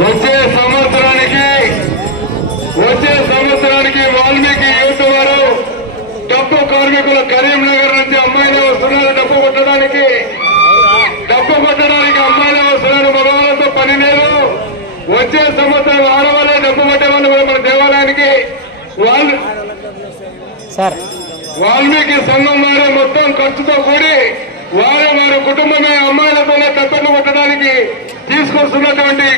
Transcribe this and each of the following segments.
వచ్చే సంవత్సరానికి వచ్చే సంవత్సరానికి వాల్మీకి యూత్ వారు డబ్బు కార్మికులు కరీంనగర్ నుంచి అమ్మాయిలు వస్తున్నారు డబ్బు కొట్టడానికి డబ్బు కొట్టడానికి అమ్మాయిలు వస్తున్నారు మగవాళ్ళతో పని లేదు. వచ్చే సంవత్సరం ఆడవాళ్ళే డబ్బు కొట్టేవాళ్ళు కూడా మన దేవాలయానికి వాళ్ళు సార్ వాల్మీకి సంఘం వారే మొత్తం ఖర్చుతో కూడి వారే వారి కుటుంబమే అమ్మాయిలతోనే కట్టలు కొట్టడానికి తీసుకొస్తున్నటువంటి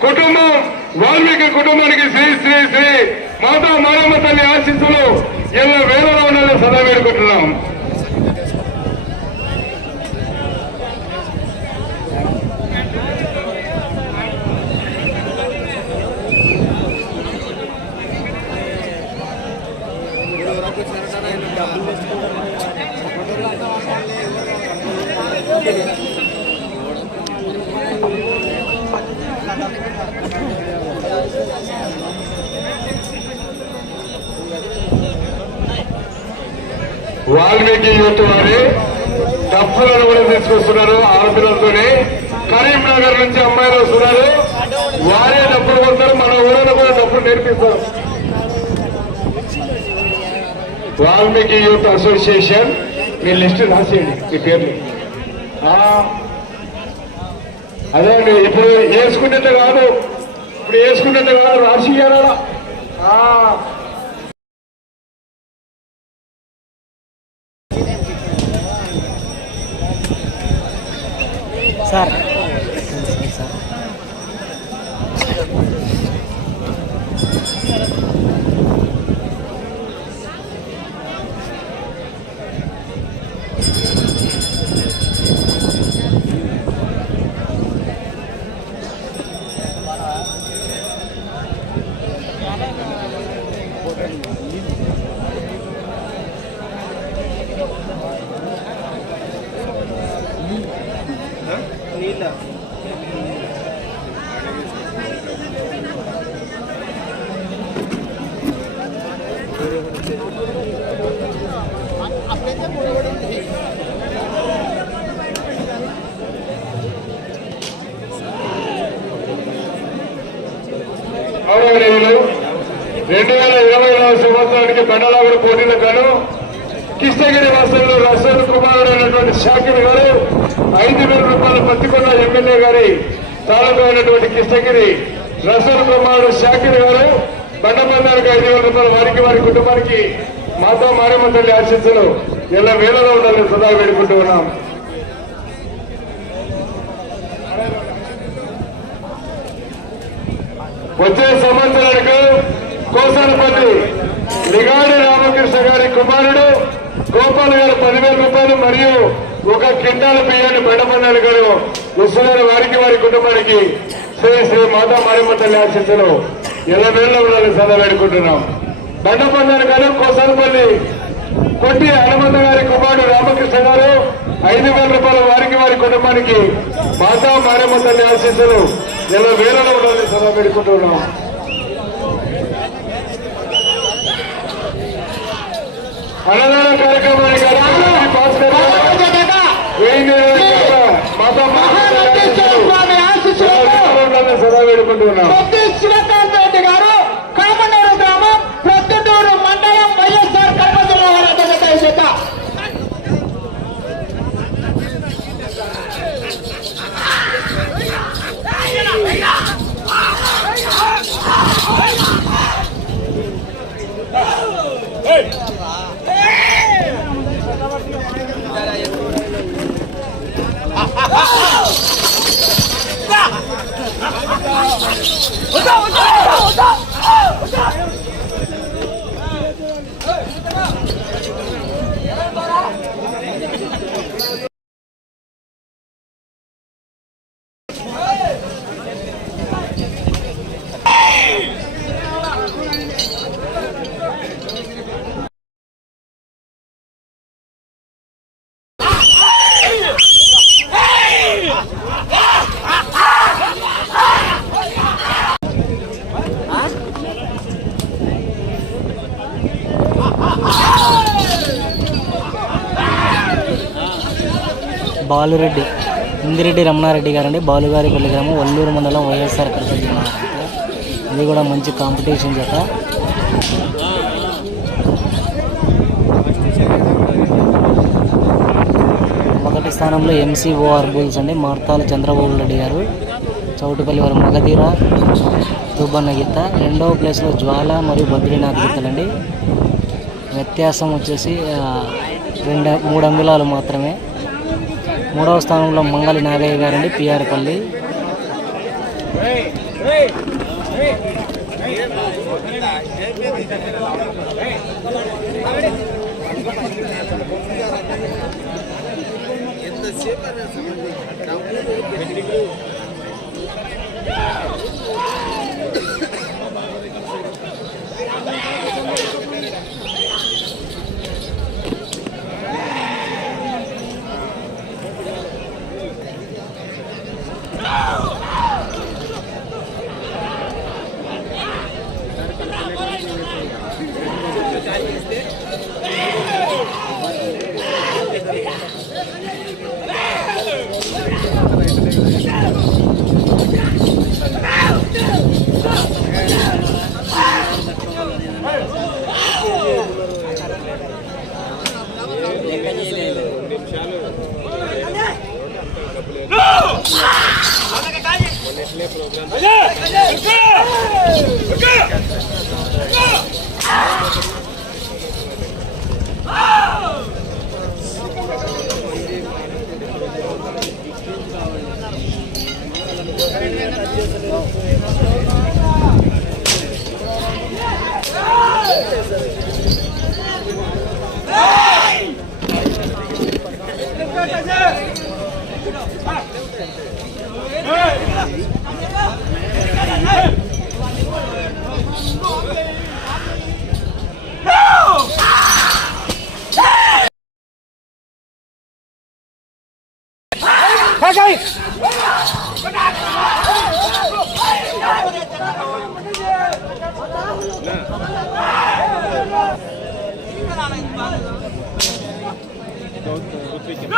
కుటుంబం వాల్మీకి కుటుంబానికి శ్రీ శ్రీ శ్రీ మాతా మారమ్మ తల్లి ఆశీస్సులు ఎన్నో వేలలో ఉండాలని సదా వేడుకుంటున్నాం వాల్మీకి యూత్ వారి డబ్బులను కూడా తీసుకొస్తున్నారు ఆడపిల్లలతోనే కరీంనగర్ నుంచి అమ్మాయిలు వస్తున్నారు వారే డబ్బులు కొడతారు మన ఊరిలో కూడా డబ్బులు నేర్పిస్తారు వాల్మీకి యూత్ అసోసియేషన్ మీ లిస్టు రాసేయండి మీ పేర్లు. అదే అండి ఇప్పుడు వేసుకున్నట్టు కాదు ఇప్పుడు వేసుకున్నట్టు కాదు రాసి సార్ నీళ్ళ. రెండు వేల ఇరవై నాలుగు సంవత్సరానికి బండలాగుడు పోటీల గాను కృష్ణగిరి వాసంలో రసూల్ కుమారుడు అయినటువంటి శాఖ గారు ఐదు వేల రూపాయలు పత్తికొండ ఎమ్మెల్యే గారి తాలూకా అయినటువంటి కృష్ణగిరి రసూల్ కుమారుడు షాకిర్ గారు బండబందానికి ఐదు వేల రూపాయలు వారికి వారి కుటుంబానికి మాతా మారేమ్మ తల్లి ఆశీస్సులు ఇలా వేలలో ఉండాలని సదా వేడుకుంటూ ఉన్నాం. వచ్చే సంవత్సరానికి కోసాలపల్లి లిగాడి రామకృష్ణ గారి కుమారుడు గోపాల్ గారు పదివేల రూపాయలు మరియు ఒక కింటాల బియ్యాన్ని బండపన్నాడు గారు. వారికి వారి కుటుంబానికి. శ్రీ శ్రీ మాతా మారిమ్మ తల్లి ఆశిస్సులు. ఇలా ఉండాలని సదా వేడుకుంటున్నాం. బండపన్నాడు గారు కోసాలపల్లి కొట్టి హనుమంత గారి కుమారుడు రామకృష్ణ గారు ఐదు వేల రూపాయలు వారికి వారి కుటుంబానికి. మాతా మారమ్మ తల్లి ఆశీస్సులు. ఇలా వేలలో ఉండాలని సదా వేడుకుంటున్నాం. అన్నదాన కార్యక్రమానికి అధ్యక్షుడు భాస్కర్ గారు వెయ్యి నిలబడి మాతా మారమ్మ తల్లి ఆశీస్సులు ఇలా వేలలో ఉండాలని సదా బాలురెడ్డి ఇందిరెడ్డి రమణారెడ్డి గారండి. బాలుగారిపల్లి గ్రామం వల్లూరు మండలం వైఎస్ఆర్ కడప ఇది కూడా మంచి కాంపిటీషన్ జత. మొదటి స్థానంలో ఎంసీఓఆర్ బుల్స్ అండి. మార్తాల చంద్రబాబు రెడ్డి గారు. చౌటుపల్లి వారి మగధీర దుబ్బన్న గీత. రెండవ ప్లేస్లో జ్వాల మరియు బద్రీనాథ్ గీతలండి. వ్యత్యాసం వచ్చేసి రెండు మూడు అంగుళాలు మాత్రమే. మూడవ స్థానంలో మంగళి నాగయ్య గారండి పిఆర్పల్లి Тут видим.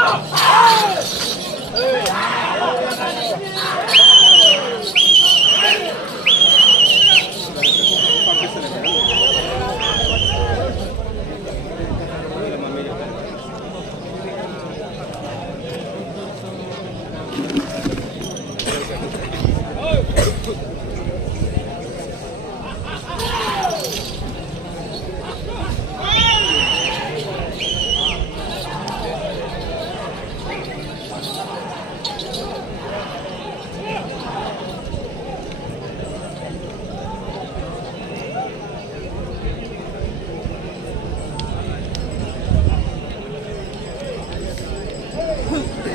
Huh?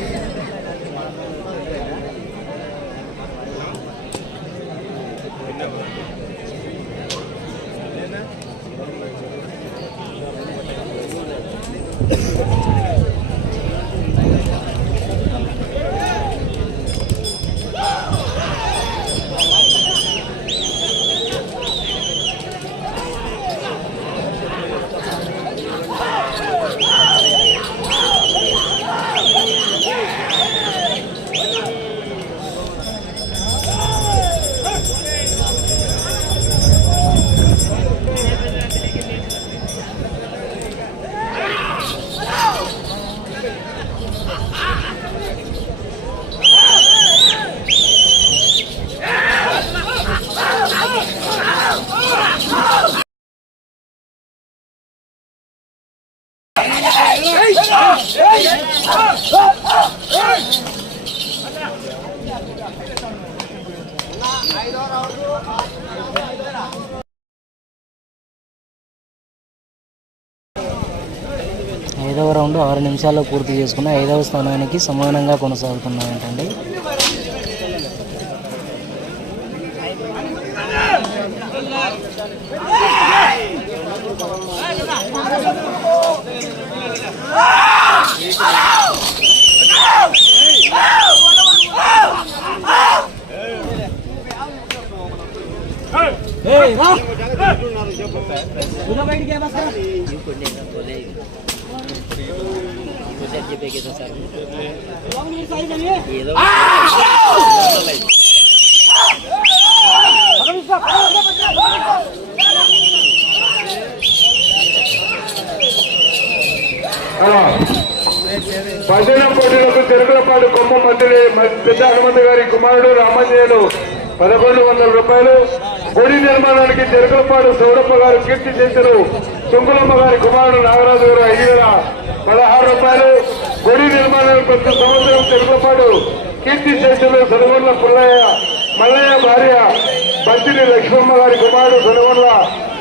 Ah! ఐదవ రౌండ్ ఆరు నిమిషాల్లో పూర్తి చేసుకుని ఐదవ స్థానానికి సమానంగా కొనసాగుతున్నాయంటండి. Hey, hey, hey. చూసారు చెప్పే కదా సార్ భజన పోటీలకు తిరుగులపాడు కొమ్మ మంత్రి పెద్ద హనుమంత్ గారి కుమారుడు రామంజయులు పదకొండు వందల రూపాయలు. గుడి నిర్మాణానికి తిరుగులపాడు సౌరప్ప గారు కీర్తి చేశారు. తుంగులమ్మ గారి కుమారుడు నాగరాజు గారు ఐదు వేల పదహారు రూపాయలు గుడి నిర్మాణానికి ప్రతి సంవత్సరం తిరుగులపాడు కీర్తి శేషులు సనుగొండ్ల పుల్లయ్య మల్లయ్య భార్య బంతిని లక్ష్మమ్మ గారి కుమారుడు సనుగొండ్ల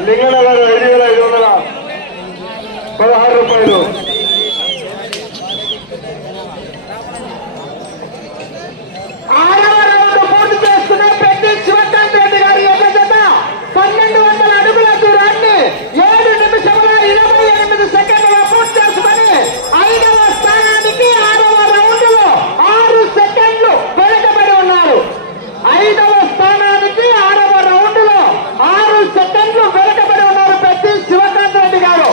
లింగన గారు ఐదు వేల ఐదు వందల పదహారు రూపాయలు ఆరవ రౌండ్ పూర్తి చేసుకున్న పెద్ద శివకాంత్ రెడ్డి గారి యొక్క జత పన్నెండు వందల అడుగుల దూరాన్ని ఏడు నిమిషముల ఇరవై ఎనిమిది సెకండ్ల పూర్తి చేసుకుని ఐదవ స్థానానికి ఆరవ రౌండ్లో ఆరు సెకండ్లు వెనుకబడి ఉన్నారు ఐదవ స్థానానికి ఆరవ రౌండ్లో ఆరు సెకండ్లు వెనుకబడి ఉన్నారు పెద్ద శివకాంత్ రెడ్డి గారు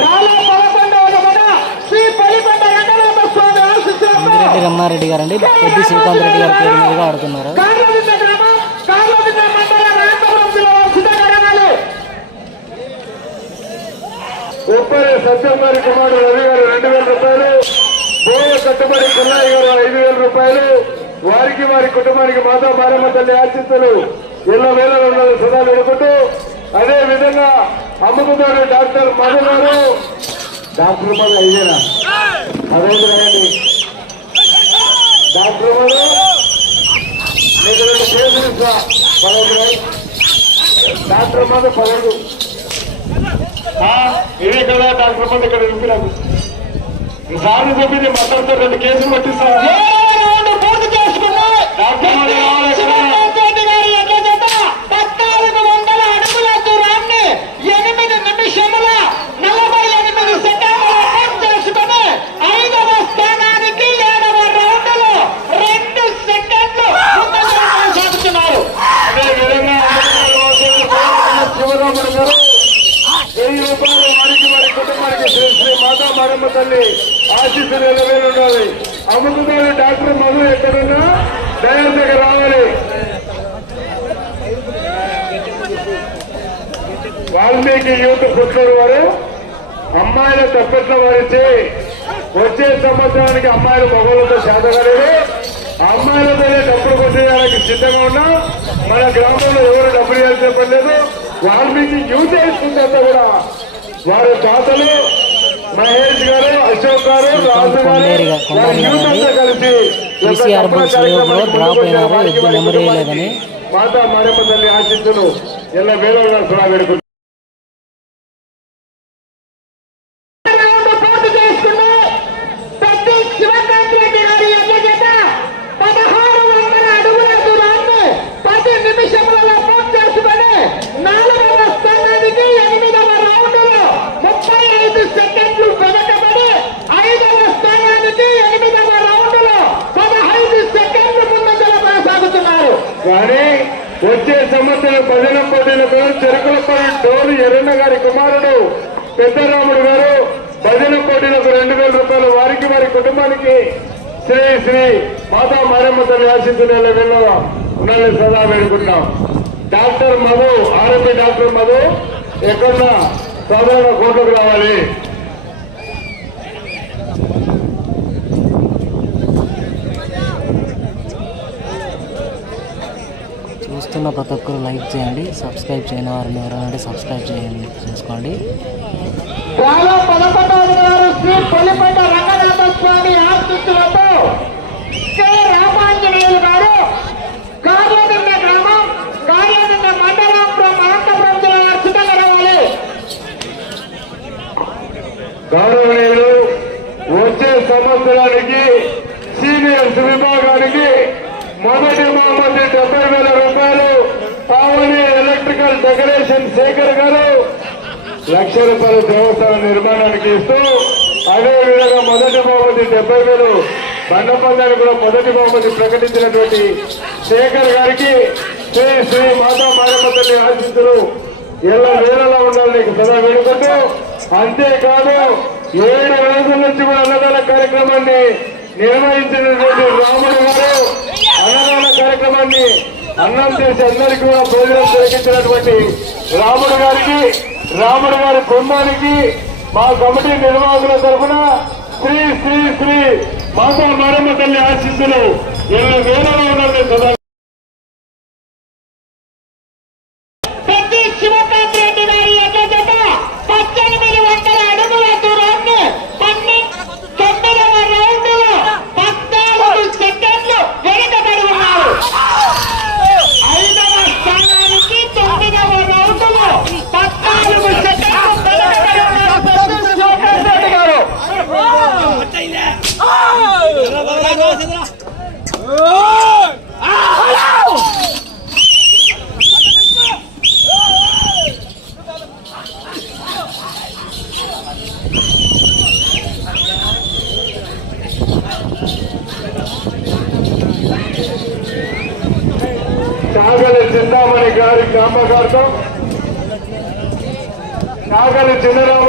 చాలా పదకొండవ జత శ్రీ పలిపంట వెంకటేశ్వర స్వామి ఆశిస్సులతో ఇందిరెడ్డి రమణారెడ్డి గారు అండి పెద్ద శ్రీకాంత్ రెడ్డి గారి పేరు మీదుగా ఆడుతున్నారు. ఉప్పరి కుమారుడు రవి గారు రెండు వేల రూపాయలు. బోయ కట్టుబడి పుల్లయ్య గారు ఐదు వేల రూపాయలు. వారికి వారి కుటుంబానికి మాతా భారమ్మ తల్లి ఆశిస్తులు. ఇళ్ళ వేల రెండు సదా వేడుకుంటూ అదే విధంగా అమ్ముకుతాడు డాక్టర్ మధు గారు డాక్టర్ మళ్ళీ అయ్యేనా అదేంటి రాయండి డాక్టర్ మధు మీకు రెండు కేసులు ఇస్తా పదహైదు. డాక్టర్ మధు పదహైదు ఇది కదా డాక్టర్ మంది ఇక్కడ నింపినాకు సార్లు చెప్పింది మొత్తంతో రెండు కేసులు డాక్టర్ మధు కావాలి ఇక్కడ. శివకాంత్ రెడ్డి గారి యొక్క జత పద్నాలుగు వందల అడుగుల దూరాన్ని ఎనిమిది నిమిషముల నలభై ఎనిమిది సెకండ్ల పూర్తి చేసుకుని ఐదవ స్థానానికి ఏడవ రౌండ్లో రెండు సెకండ్లు ముందంజలో కొనసాగుతున్నారు అదే విధంగా అమ్మగారు వాసులు కోరుకున్న శివరాముడు గారు వెయ్యి రూపాయలు వారికి వారి కుటుంబానికి శ్రీ శ్రీ మాతా మారమ్మ తల్లి ఆశీస్సులు ఎలవేలు ఉండాలి. అమ్ముకుతాడు డాక్టర్ మధు ఎక్కడున్నా? డయర్ దగ్గర రావాలి. వాల్మీకి యూత్ పుట్టిన వారు అమ్మాయిల తప్పెట్ల వారిచ్చి వచ్చే సంవత్సరానికి అమ్మాయిలు మగవాళ్ళతో శాతగలేదు అమ్మాయిలతోనే డబ్బులు కొట్టేయడానికి సిద్ధంగా ఉన్నా. మన గ్రామంలో ఎవరు డబ్బులు ఇవ్వాల్సిన చెప్పలేదు వాల్మీకి యూత్ వేసుకుంటే కూడా. వారి తాతలు మహేష్ గారు అశోక్ గారు రాజు గారు కొండేరి గా- వారి కొండేరి యూత్ అంతా గారు కలిసి బుక్స్ లేవులో డ్రాప్ అయినారు. మాతా ఆశిస్తులు వేరే సుడా వేడుకుంటున్నారు రౌండ్ పూర్తి చేసుకున్న పెద్ద శివకాంత్ రెడ్డి గారి యొక్క జత పదహారు వందల అడుగుల దూరాన్ని పది నిమిషములలో పూర్తి చేసుకుని నాలుగవ స్థానానికి ఎనిమిదవ రౌండ్లో ముప్పై ఐదు సెకండ్లు వెనకబడి ఐదవ స్థానానికి ఎనిమిదవ రౌండ్లో పదహైదు సెకండ్లు ముందంజలో కొనసాగుతున్నారు కానీ వచ్చే సంవత్సరం పదిన పోటీలకు చెరుకులపల్లి డోలు ఎర్రన్న గారి కుమారుడు పెద్దరాముడు గారు పదిన పోటీలకు రెండు వేల రూపాయలు వారికి వారి కుటుంబానికి శ్రీ శ్రీ మాతా మారమ్మ తల్లి ఆశిస్తున్న ఉండాలని సదా వేడుకుంటాం డాక్టర్ మధు ఆరోగ్య డాక్టర్ మధు ఎక్కడున్నా సాధారణ కోర్టుకు రావాలి. చూస్తున్న ప్రతి ఒక్కరు లైక్ చేయండి సబ్స్క్రైబ్ చేయని వారిని ఎవరైనా సబ్స్క్రైబ్ చేయండి చేసుకోండి. శేఖర్ గారు లక్ష రూపాయల దేవస్థానం నిర్మాణానికి ఇస్తూ అదేవిధంగా మొదటి బహుమతి డెబ్బై వేలు బండపల్లాన్ని కూడా మొదటి బహుమతి ప్రకటించినటువంటి శేఖర్ గారికి శ్రీ శ్రీ మాతా మారపల్లి ఆశిస్తులు ఎలా వేలలో ఉండాలి నీకు సదా వేడుకుంటూ అంతేకాదు ఏడు రోజుల నుంచి కూడా అన్నదాన కార్యక్రమాన్ని నిర్వహించినటువంటి రాముడు గారు అన్నదాన కార్యక్రమాన్ని అన్నం చేసి అందరికీ కూడా భోజనం దొరికించినటువంటి రాముడు గారికి రాముడు గారి బృందానికి మా కమిటీ నిర్వాహకుల తరఫున శ్రీ శ్రీ శ్రీ మాతో మారమ్మ తల్లి ఆశిస్తులు ఎన్ని వేలలో ఉన్నది నాగలి చింతామణి గారి జ్ఞాపకార్థం నాగలి చిన్నరామ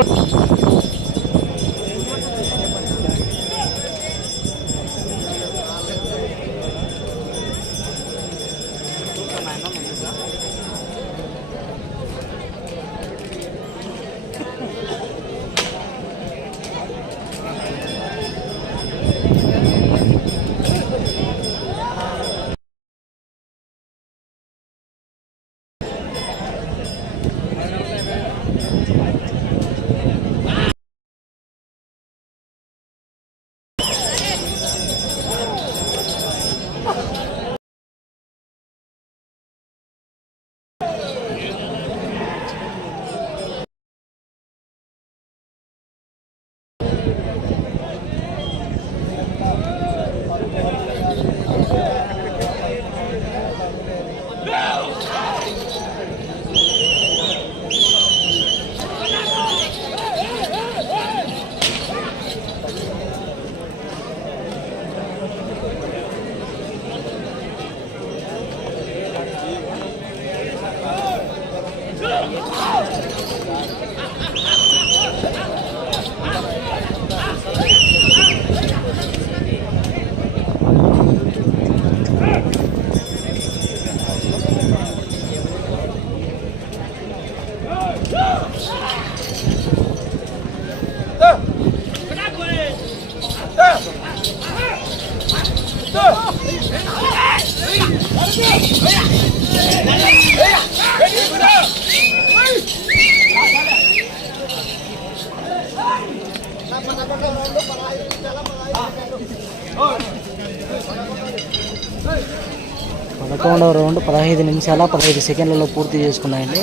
పదకొండవ రౌండ్ పదహైదు నిమిషాల పదహైదు సెకండ్లలో పూర్తి చేసుకున్నాయండి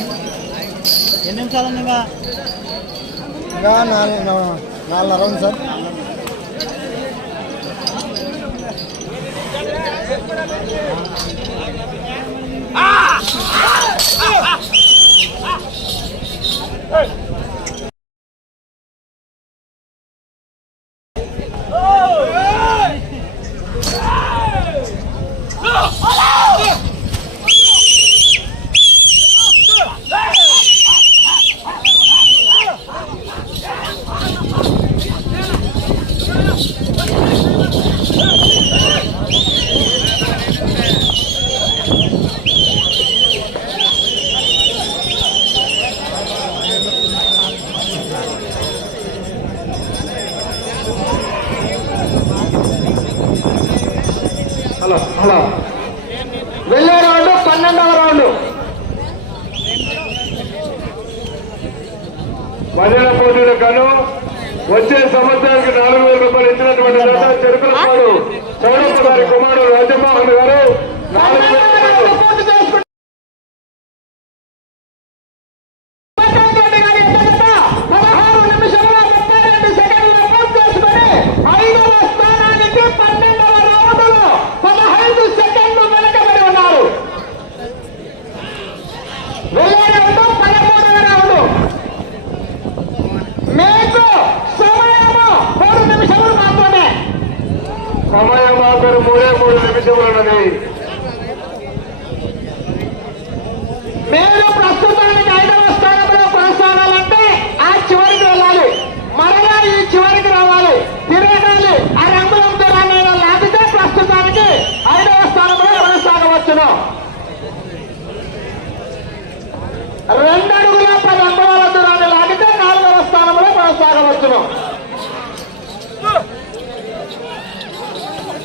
ఎన్ని నిమిషాలు నాలుగు round sir Ah! Ah! Ah!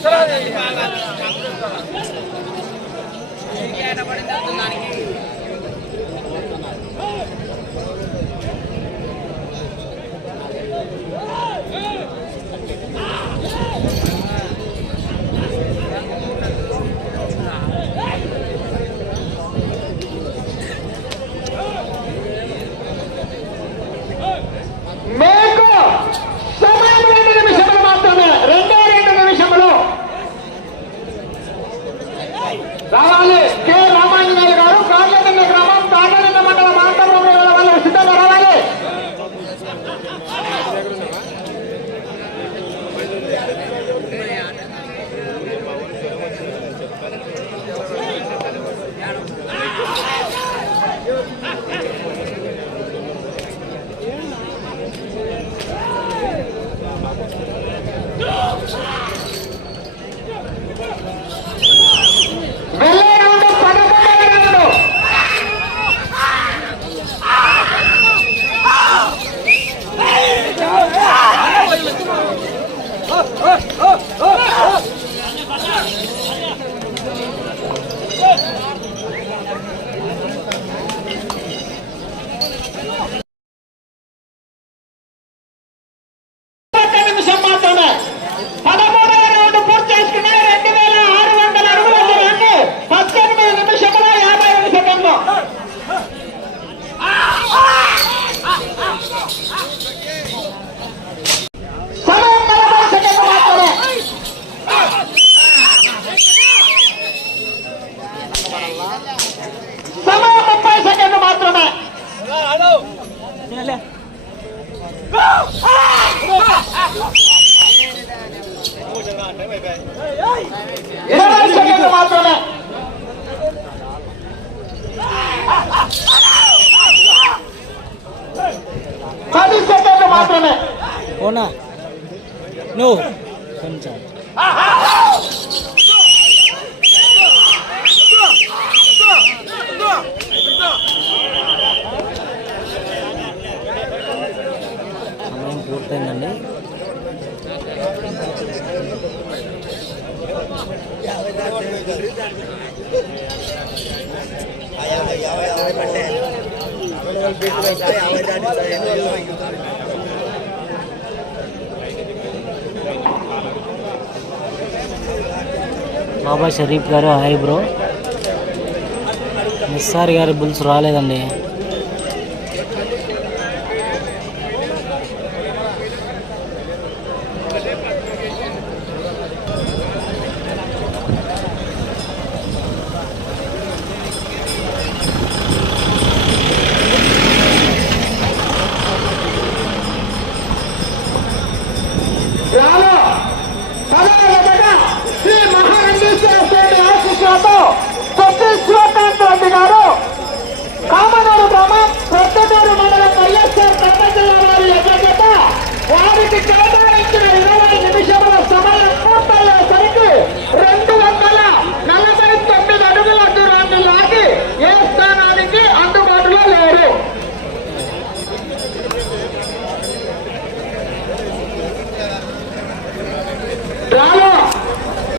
చలో షరీఫ్ గారు హాయ్ బ్రో. నిస్సార్ గారి బుల్స్ రాలేదండి.